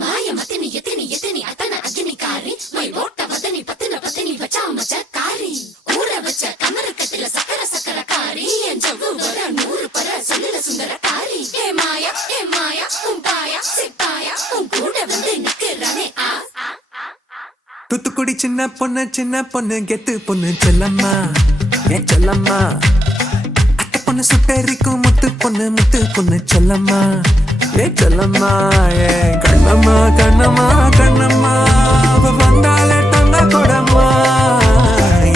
மாயமத்தினி எத்தினி எத்தினி அத்தனை அக்னிகாரி மை ஓட்ட வதனி பத்தின பத்தினி வச்சா மச்சக்காரி ஊற வச்ச கமரு கட்டில சக்கர சக்கரக்காரி என் ஜவ்வு வர 100 பர சொல்லுல சுந்தரக்காரி ஏ மாயா உன் பாயா சிப்பாயா உன் கூட வந்து நிக்கிறானே தூத்துக்குடி சின்ன பொண்ணு கெத்து பொண்ணு செல்லம்மா ஏன் செல்லம்மா அத்தை பொண்ணு சுட்டரிக்கும் முத்து பொண்ணு செல்லம்மா ஏ செல்லம்மா ஏ கண்ணம்மா அவ வந்தாலே தங்க கொடம்மா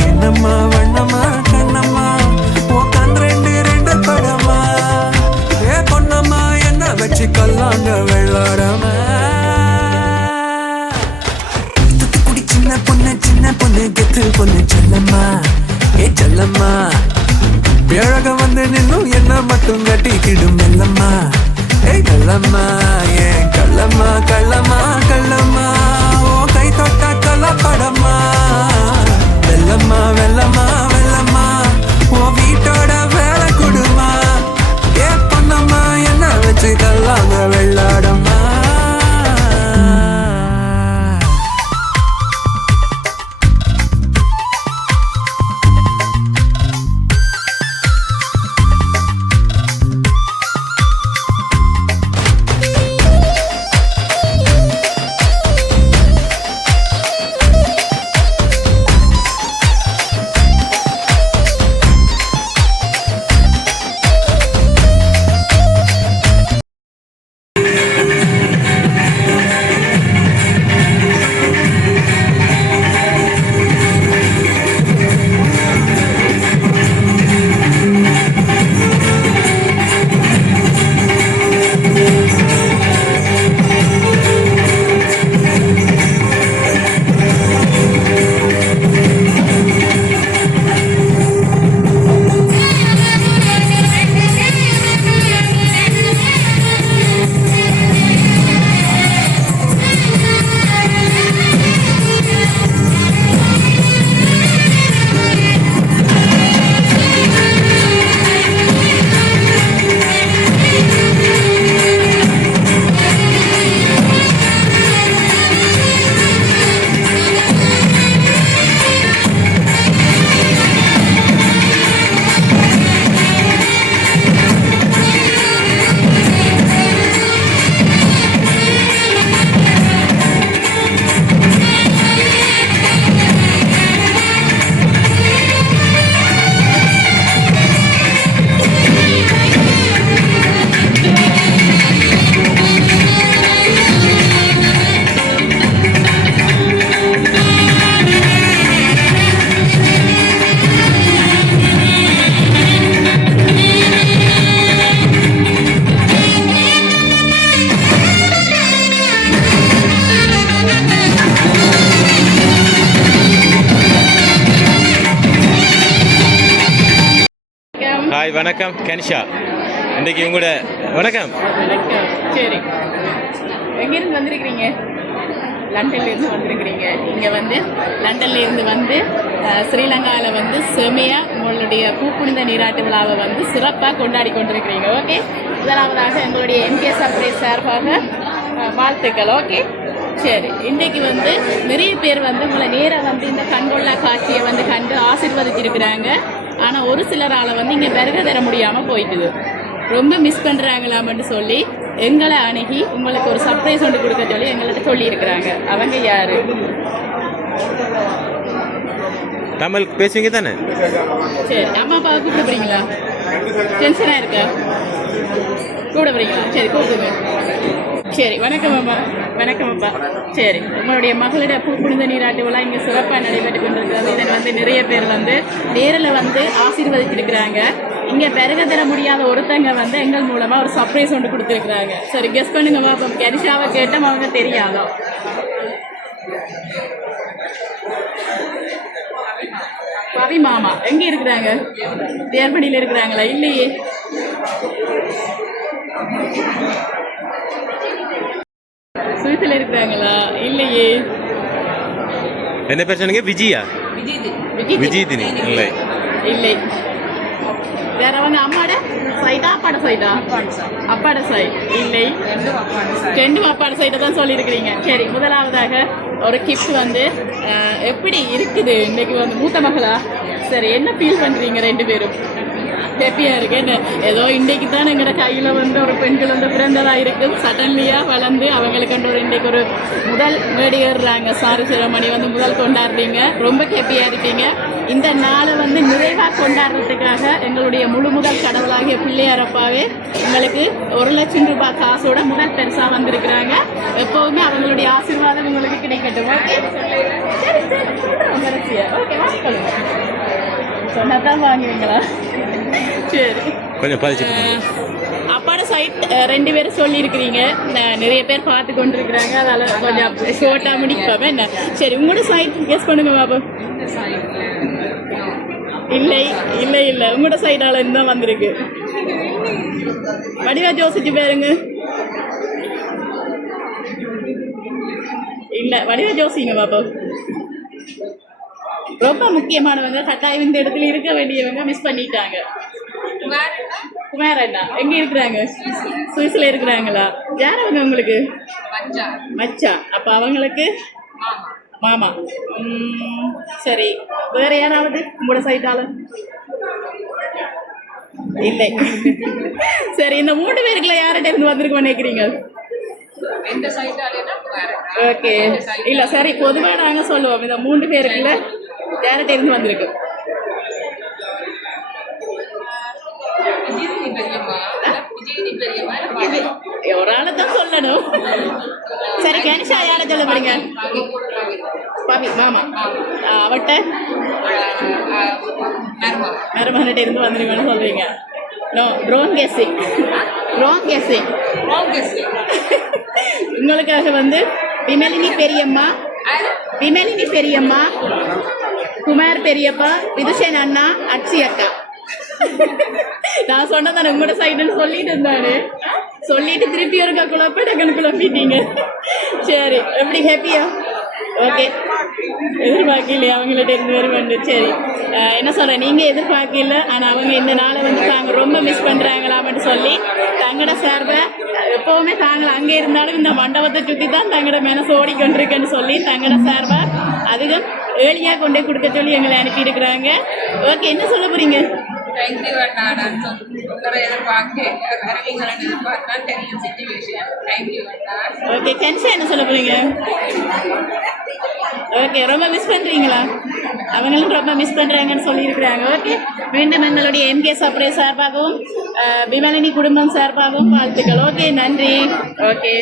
என்னம்மா வண்ணம்மா கண்ணம்மா ஓ கண் ரெண்டு படமா ஏ பொண்ணம்மா என்ன வச்சு கல்லாங்க வெள்ளாடமா சின்ன பொண்ணு கெத்து பொண்ணு செல்லம்மா ஏ செல்லம்மா பேழக வந்து நின்னும் என்ன மட்டும் கட்டிக்கிடும் மெல்லம்மா ஏய் கள்ளம்மா ஏன் கள்ளம்மா ஓ கை தொட்டா கலப்படம்மா வெல்லம்மா ஓ வீட்டோட வேலை கொடுமா ஏ பொண்ணம்மா என்ன வச்சு கல்லாங்க வெள்ளாடம்மா ஹாய் வணக்கம் கனிஷா. இன்றைக்கி உங்களோட வணக்கம். சரி, எங்கேருந்து வந்திருக்கிறீங்க? லண்டன்லேருந்து வந்திருக்கிறீங்க. இங்கே வந்து லண்டன்லேருந்து வந்து ஸ்ரீலங்காவில் வந்து செமையாக உங்களுடைய பூப்புனித நீராட்டு விழாவை வந்து சிறப்பாக கொண்டாடி கொண்டிருக்கிறீங்க. ஓகே, முதலாவதாக எங்களுடைய எம்கே சர்ப்ரைஸ் சார்பாக வாழ்த்துக்கள். ஓகே, சரி. இன்றைக்கு வந்து நிறைய பேர் வந்து உங்களை நேராக வந்து இந்த கண்கொள்ளா காட்சியை வந்து கண்டு ஆசீர்வதிச்சிருக்கிறாங்க. ஆனால் ஒரு சிலரால் வந்து இங்கே வருகை தர முடியாமல் போயிட்டுது. ரொம்ப மிஸ் பண்ணுறாங்களாமன்னு சொல்லி எங்களை அணுகி உங்களுக்கு ஒரு சர்ப்ரைஸ் ஒன்று கொடுக்க சொல்லி எங்கள்கிட்ட சொல்லியிருக்கிறாங்க. அவங்க யார்? தமிழ் பேசுவீங்க தானே? சரி, அம்மா அப்பாவை கூப்பிட போகிறீங்களா? டென்ஷனாக இருக்கா? கூப்பிட போகிறீங்களா? சரி, கூப்பிடுங்க. சரி, வணக்கம் அம்மா. வணக்கம் அப்பா. சரி, உங்களுடைய மகளிட பூப்புனித நீராட்டு விழா இங்கே சிறப்பாக நடைபெற்று கொண்டிருக்கிறது. இதில் வந்து நிறைய பேர் வந்து நேரில் வந்து ஆசீர்வதிச்சிருக்கிறாங்க. இங்கே பெருக தர முடியாத ஒருத்தங்க வந்து எங்கள் மூலமாக ஒரு சர்ப்ரைஸ் ஒன்று கொடுத்துருக்குறாங்க. சரி, கெஸ் பண்ணுங்கம்மா. அப்போ கனிஷாவை கேட்டோம், அவங்க தெரியாதோ? பவி மாமா எங்கே இருக்கிறாங்க? தேர்படியில் இருக்கிறாங்களா? இல்லையே. சுவிஸில் இருக்கிறாங்களா? இல்லையே. என்ன பேர் சொன்னீங்க? விஜயா? விஜயதினி இல்லை. இல்லை. வேற அவங்க அம்மாட சைடா அப்பாட சைடா அப்பாட சைட் இல்லை ரெண்டும் அப்பாட சைட்டை தான் சொல்லியிருக்கிறீங்க. சரி, முதலாவதாக ஒரு கிஃப்ட் வந்து எப்படி இருக்குது இன்னைக்கு வந்து மூத்த மகளா? சரி, என்ன ஃபீல் பண்ணுறீங்க ரெண்டு பேரும்? ஹாப்பியாக இருக்கு. என்ன ஏதோ இன்றைக்கு தான் எங்களோட கையில் வந்து ஒரு பெண்கள் வந்து பிறந்ததாக இருக்குது. சடன்லியாக வளர்ந்து அவங்களுக்கு ஒரு இன்றைக்கு ஒரு முதல் மேடி ஏறுறாங்க. சாரி சிரமணி வந்து முதல் கொண்டாடுறீங்க. ரொம்ப ஹாப்பியாக இருக்கீங்க. இந்த நாளை வந்து நிறைவாக கொண்டாடுறதுக்காக எங்களுடைய முழு முதல் கடவுளாகிய பிள்ளையாரப்பாவே உங்களுக்கு 1,00,000 ரூபாய் காசோட முதல் பெருசாக வந்திருக்கிறாங்க. எப்போவுமே அவங்களுடைய ஆசீர்வாதம் உங்களுக்கு கிடைக்கட்டும். ஓகே, ஓகே, வாங்கிக்கொள்ளுங்க. சொன்னா தான் வாங்குவீங்களா? சரி, கொஞ்சம் பதிச்சு அப்பாட சைட் ரெண்டு பேரும் சொல்லியிருக்கிறீங்க. நிறைய பேர் பார்த்து கொண்டு இருக்கிறாங்க. அதால கொஞ்சம் ஷோர்ட்டாக முடிப்பாவே என்ன. சரி, உங்களோட சைட் கெஸ் பண்ணுங்க பாப்பா. இல்லை இல்லை இல்லை, உங்களோட சைடால இருந்து தான் வந்திருக்கு. வடிவா யோசிச்சு பாருங்க. இல்லை, வடிவா யோசிங்க பாப்பா. ரொம்ப முக்கியமானவங்க, கட்டாயம் இந்த இடத்துல இருக்க வேண்டியவங்க மிஸ் பண்ணிட்டாங்க. குமார் அண்ணா எங்க இருக்கிறாங்க? சுவிஸ்ல இருக்கிறாங்களா? யார் அவங்க உங்களுக்கு? மச்சான். அப்ப அவங்களுக்கு மாமா. சரி, வேற யாராவது உங்களோட சைட்டால? இல்லை. சரி, இந்த 3 பேருக்குள்ள யார்கிட்ட இருந்து வந்திருக்க நினைக்கிறீங்க? ஓகே, இல்ல சரி, பொதுவா நாங்க சொல்லுவோம் இந்த 3 பேருக்குள்ள யார்கிட்ட இருந்து வந்திருக்கு? ஒரு ஆளை தான் சொல்லணும். சரி, கனிஷா யாரை சொல்ல போறீங்க? பாபி மாமா. அவட்ட மருமகன்கிட்ட இருந்து வந்திருக்கேன்னு சொல்றீங்க. No, wrong guessing. உங்களுக்காக வந்து விமலினி பெரியம்மா, குமார் பெரியப்பா, விதுஷன் அண்ணா, அச்சி அக்கா. நான் சொன்னதானே உங்களோட சைடுன்னு சொல்லிட்டு இருந்தாரு. சொல்லிட்டு திருப்பி ஒருக்கா குழப்பிட்டீங்க. சரி, எப்படி ஹாப்பியா? ஓகே, எதிர்பார்க்கலையா அவங்கள்ட்ட இருந்து வருவாண்டு? சரி, என்ன சொல்கிறேன், நீங்கள் எதிர்பார்க்கல, ஆனால் அவங்க இந்த நாளை வந்து தாங்க ரொம்ப மிஸ் பண்ணுறாங்களாமட்டு சொல்லி தங்களோட சார்பை எப்போவுமே தாங்கள் அங்கே இருந்தாலும் இந்த மண்டபத்தை சுற்றி தான் தங்களோட மனசு ஓடிக்கொண்டிருக்குன்னு சொல்லி தங்களோட சார்பாக அதிகம் ஏழியாக கொண்டே கொடுக்க சொல்லி எங்களை அனுப்பியிருக்கிறாங்க. ஓகே, என்ன சொல்ல போகிறீங்க? தேங்க்யூ அண்ணா. நான் உங்களை எதிர்பார்த்தேன் தெரியும் சிச்சுவேஷன். தேங்க்யூ அண்ணா. ஓகே, கன்ஷா என்ன சொல்ல போகிறீங்க? ஓகே, ரொம்ப மிஸ் பண்ணுறீங்களா? அவங்களும் ரொம்ப மிஸ் பண்ணுறாங்கன்னு சொல்லியிருக்கிறாங்க. ஓகே, மீண்டும் எங்களுடைய எம்கே சப்ரே சார்பாகவும் விமலினி குடும்பம் சார்பாகவும் வாழ்த்துக்கள். ஓகே, நன்றி. ஓகே.